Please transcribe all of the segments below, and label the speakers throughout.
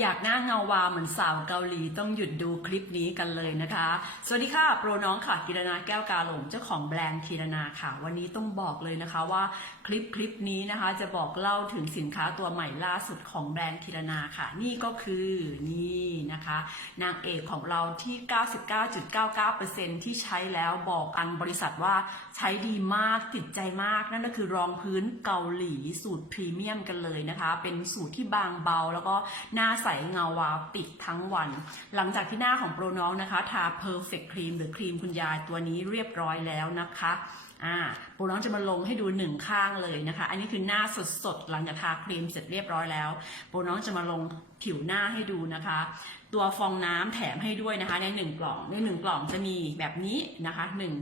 Speaker 1: อยากหน้าเงาวาวเหมือนสาวเกาหลีต้องหยุดดูคลิปนี้กันเลยนะคะ สวัสดีค่ะ โปรน้องค่ะกิรนาแก้วกาหลงเจ้าของแบรนด์กิรนาค่ะ วันนี้ต้องบอกเลยนะคะว่าคลิปคลิปนี้นะคะจะบอกเล่าถึงสินค้าตัวใหม่ล่าสุดของแบรนด์กิรนาค่ะ นี่ก็คือนี่นะคะ นางเอกของเราที่ 99.99%ที่ใช้แล้วบอกอันบริษัทว่าใช้ดีมากติดใจมาก นั่นก็คือรองพื้นเกาหลีสูตรพรีเมียมกันเลยนะคะ เป็นสูตรที่บางเบาแล้วก็หน้าใสใสเงาวาวติดทั้งวัน หลังจากที่หน้าของโปรน้องนะคะ ทา Perfect Cream หรือครีมคุณยายตัวนี้เรียบร้อยแล้วนะคะอ่าโปรน้องจะมาลงให้ดูหนึ่งข้างเลยนะคะ อันนี้คือหน้าสดๆ หลังจากทาครีมเสร็จเรียบร้อยแล้วโปรน้องจะมาลงผิวหน้าให้ดูนะคะ ตัวฟองน้ำแถมให้ด้วยนะคะ ในหนึ่งกล่องในหนึ่งกล่องจะมีแบบนี้นะคะหนึ่ง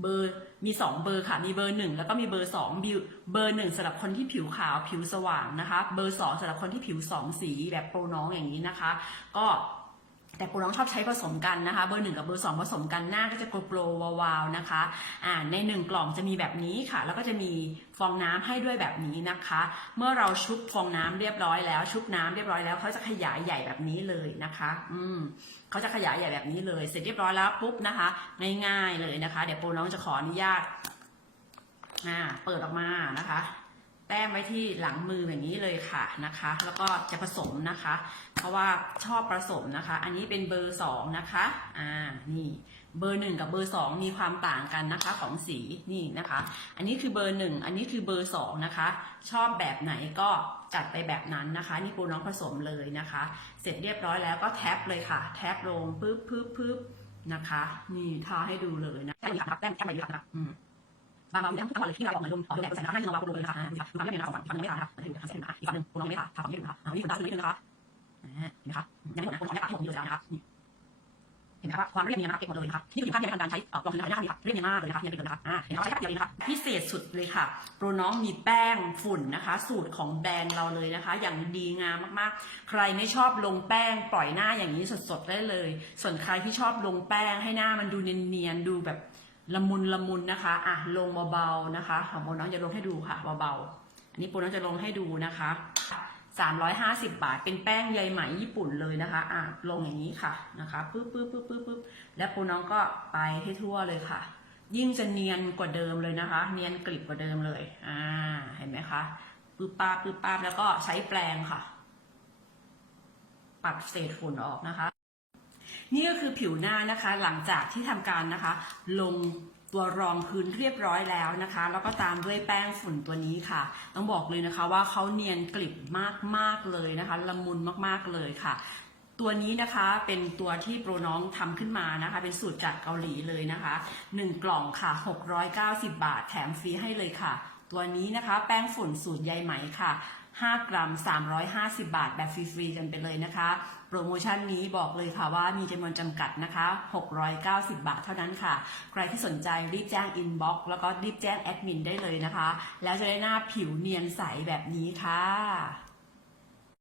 Speaker 1: เบอร์มีสองเบอร์ค่ะ มีเบอร์หนึ่งแล้วก็มีเบอร์สองเบอร์หนึ่งสำหรับคนที่ผิวขาวผิวสว่างนะคะ เบอร์สองสำหรับคนที่ผิวสองสีแบบโปรน้องอย่างนี้นะคะ ก็ แต่โปรน้องชอบใช้ผสมกันนะคะ เบอร์หนึ่งกับเบอร์สองผสมกันหน้าก็จะโปรๆวาวๆนะคะอ่าในหนึ่งกล่องจะมีแบบนี้ค่ะ แล้วก็จะมีฟองน้ำให้ด้วยแบบนี้นะคะ เมื่อเราชุบฟองน้ำเรียบร้อยแล้ว ชุบน้ำเรียบร้อยแล้วเขาจะขยายใหญ่แบบนี้เลยนะคะ อืมเขาจะขยายใหญ่แบบนี้เลย เสร็จเรียบร้อยแล้วปุ๊บนะคะง่ายๆเลยนะคะ เดี๋ยวปรน้องจะขออนุญาตอ่าเปิดออกมานะคะ ต้มไว้ที่หลังมืออย่างนี้เลยค่ะนะคะ แล้วก็จะผสมนะคะ เพราะว่าชอบผสมนะคะ อันนี้เป็นเบอร์สองนะคะอ่านี่เบอร์หนึ่งกับเบอร์สองมีความต่างกันนะคะของสีนี่นะคะ อันนี้คือเบอร์หนึ่งอันนี้คือเบอร์สองนะคะ ชอบแบบไหนก็จัดไปแบบนั้นนะคะ นี่ปูน้องผสมเลยนะคะ เสร็จเรียบร้อยแล้วก็แท็บเลยค่ะ แท็บลงปึ๊บปึ๊บปึ๊บนะคะ นี่ทาให้ดูเลยนะแต้มนี้ค่ะแต้มแต้มไปเลยค่ะอืม บางบางทั้งทั้งวันเลยที่เราบอกเหมือนลมขออกแดดเป็นแสงน้ำให้เงาปูเลยนะคะดูความที่เป็นเราฝั่งฝั่งนึงไม่ทานะคะดูทางเส้นนะคะอีกฝั่งนึงปูน้องไม่ทาทาฝั่งนี้ดูนะคะนี่คุณตาขึ้นนิดนึงนะคะเห็นไหมคะยังไม่หมดนะปูน้องไม่ทาที่ผมอยู่แล้วนะคะเห็นไหมคะความเรียบเนียนนะคะเก็บหมดเลยนะคะนี่คืออยู่ข้างที่ไม่ทันการใช้ลองพื้นหน้านี่ค่ะเรียบเนียนมากเลยนะคะเนียนไปเลยนะคะอ่าเห็นไหมคะใช้แป๊บเดียวเองนะคะพิเศษสุดเลยค่ะโปรน้องมีแป้งฝุ่นนะคะ สูตรของแบรนด์เราเลยนะคะ อย่างดีงามมากๆ ใครไม่ชอบลงแป้งปล่อยหน้าอย่างนี้สดๆได้เลย ส่วนใครที่ชอบลงแป้งให้หน้ามันดูเนียนๆดูแบบ ละมุนละมุนนะคะ อะลงเบาๆนะคะของโปรน้องจะลงให้ดูค่ะเบาๆ อันนี้โปรน้องจะลงให้ดูนะคะ 350 บาท เป็นแป้งใยไหมญี่ปุ่นเลยนะคะ อะลงอย่างนี้ค่ะนะคะปึ๊บปึ๊บปึ๊บปึ๊บปึ๊บแล้วปูน้องก็ไปให้ทั่วเลยค่ะ ยิ่งจะเนียนกว่าเดิมเลยนะคะ เนียนกริบกว่าเดิมเลย อ่า เห็นไหมคะปึ๊บป้าปึ๊บป้าแล้วก็ใช้แปรงค่ะ ปัดเศษฝุ่นออกนะคะ นี่ก็คือผิวหน้านะคะหลังจากที่ทำการนะคะ ลงตัวรองพื้นเรียบร้อยแล้วนะคะ แล้วก็ตามด้วยแป้งฝุ่นตัวนี้ค่ะ ต้องบอกเลยนะคะว่าเขาเนียนกลิบมากๆเลยนะคะ ละมุนมากๆเลยค่ะตัวนี้นะคะเป็นตัวที่โปรน้องทำขึ้นมานะคะ เป็นสูตรจากเกาหลีเลยนะคะ 1 กล่องค่ะ 690 บาทแถมฟรีให้เลยค่ะ ตัวนี้นะคะ แป้งฝุ่นสูตรใยไหมค่ะ 5 กรัม 350 บาท แบบฟรีๆกันไปเลยนะคะ โปรโมชั่นนี้บอกเลยค่ะว่ามีจำนวนจำกัดนะคะ 690 บาทเท่านั้นค่ะ ใครที่สนใจรีบแจ้งอินบ็อกซ์แล้วก็รีบแจ้งแอดมินได้เลยนะคะ แล้วจะได้หน้าผิวเนียนใสแบบนี้ค่ะ